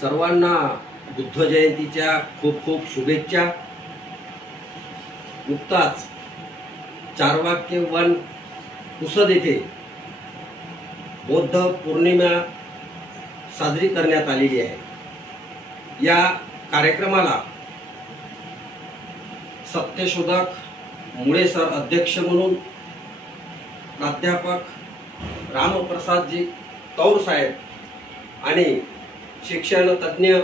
सर्वांना बुद्ध जयंतीच्या खूप खूप शुभेच्छा। नुकताच चारवाक्य वन पुसद येथे बौद्ध पौर्णिमा साजरी करण्यात आलेली आहे। या कार्यक्रमाला सत्यशोधक मुळे सर अध्यक्ष म्हणून, प्राध्यापक रामप्रसादजी तौर साहेब आणि शिक्षण तज्ञ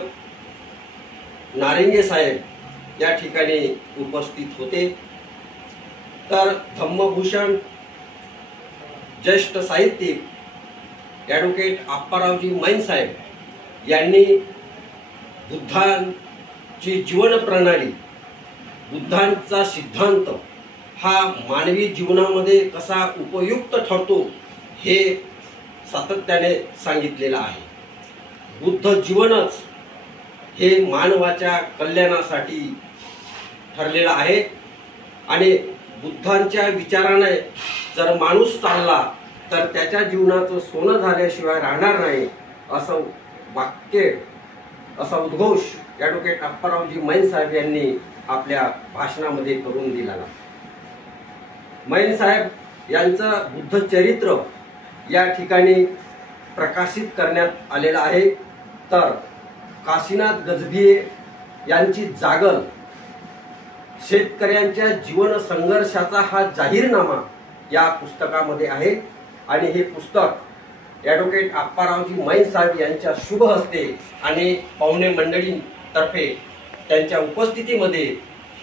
नारिंगे साहेब या ठिकाणी उपस्थित होते। तर धम्मभूषण ज्येष्ठ साहित्यिक ॲडव्होकेट आप्पारावजी मैन साहेब यांनी बुद्धांची जीवन प्रणाली, बुद्धांचा सिद्धांत हा मानवी जीवनामध्ये कसा उपयुक्त ठरतो हे सातत्याने सांगितलेलं आहे। बुद्ध जीवनच हे मानवाच्या कल्याणासाठी ठरलेलं आहे आणि बुद्धांच्या विचाराने जर माणूस चालला तर त्याच्या जीवनाचं सोनं झाल्याशिवाय राहणार नाही, असं वाक्य, असा उद्घोष ॲडव्होकेट आप्पारावजी मैन साहेब यांनी आपल्या भाषणामध्ये करून दिला। मैन साहेब यांचं बुद्ध चरित्र या ठिकाणी प्रकाशित करण्यात आलेलं आहे। तर काशीनाथ गजभिये यांची जागल, शेतकऱ्यांच्या जीवन संघर्षाचा हा जाहीरनामा या पुस्तकामध्ये आहे आणि हे पुस्तक ॲडव्होकेट आप्पारावजी मैन साहेब यांच्या शुभ हस्ते आणि पाहुणे मंडळींतर्फे त्यांच्या उपस्थितीमध्ये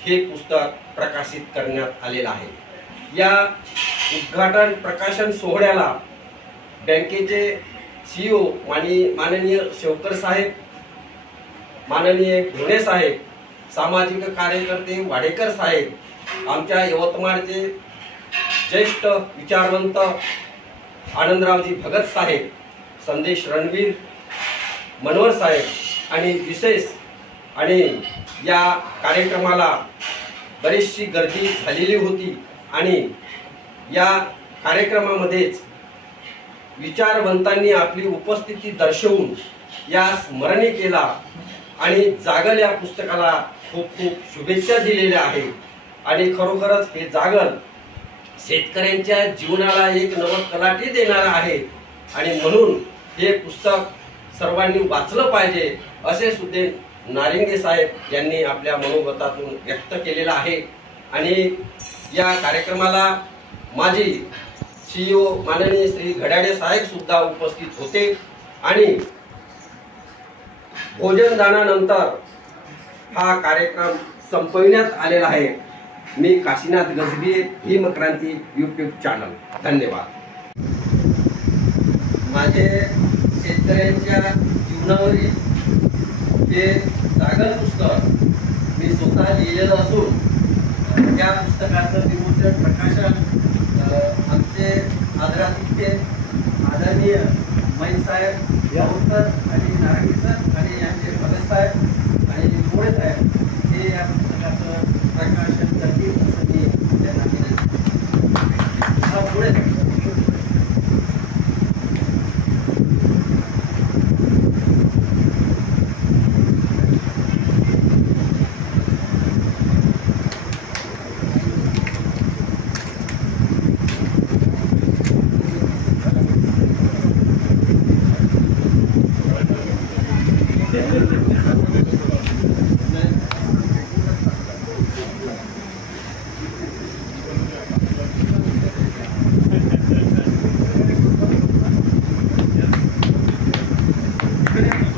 हे पुस्तक प्रकाशित करण्यात आलेलं आहे। या उद्घाटन प्रकाशन सोहळ्याला बँकेचे CEO माननीय शेवकर साहेब, माननीय ढोणे साहेब, सामाजिक कार्यकर्ते वाडेकर साहेब, आमच्या यवतमाळचे ज्येष्ठ विचारवंत आनंदरावजी भगत साहेब, संदेश रणवीर मनोहर साहेब आणि विशेष आणि या कार्यक्रमाला बरीचशी गर्दी झालेली होती आणि या कार्यक्रमामध्येच विचारवंतांनी आपली उपस्थिती दर्शवून या स्मरणी केला आणि जागल या पुस्तकाला खूप खूप शुभेच्छा दिलेल्या आहेत। आणि खरोखरच हे जागल शेतकऱ्यांच्या जीवनाला एक नवं कलाटी देणारं आहे आणि म्हणून हे पुस्तक सर्वांनी वाचलं पाहिजे असे सुद्धा नारिंगे साहेब यांनी आपल्या मनोगतातून व्यक्त केलेलं आहे। आणि या कार्यक्रमाला माजी CEO माननीय श्री घड्याळे साहेब सुद्धा उपस्थित होते आणि भोजनदानानंतर हा कार्यक्रम संपविण्यात आलेला आहे। मी काशीनाथ गजभिये, भीमक्रांती YouTube चॅनल। धन्यवाद। माझे शेतकऱ्यांच्या जीवनावरील हे जागल पुस्तक मी स्वतः लिहिलेलं असून त्या पुस्तकाचं विमोचन प्रकाशन आमचे आदरातिथ्य आदरणीय मैन साहेब यावकर आणि नारायणी सर आणि यांचे भगत साहेब आणि मोळे साहेब हे या पुस्तकाचं प्रकाशन करतील असं मी त्यांना विनंती पुढे। Gracias.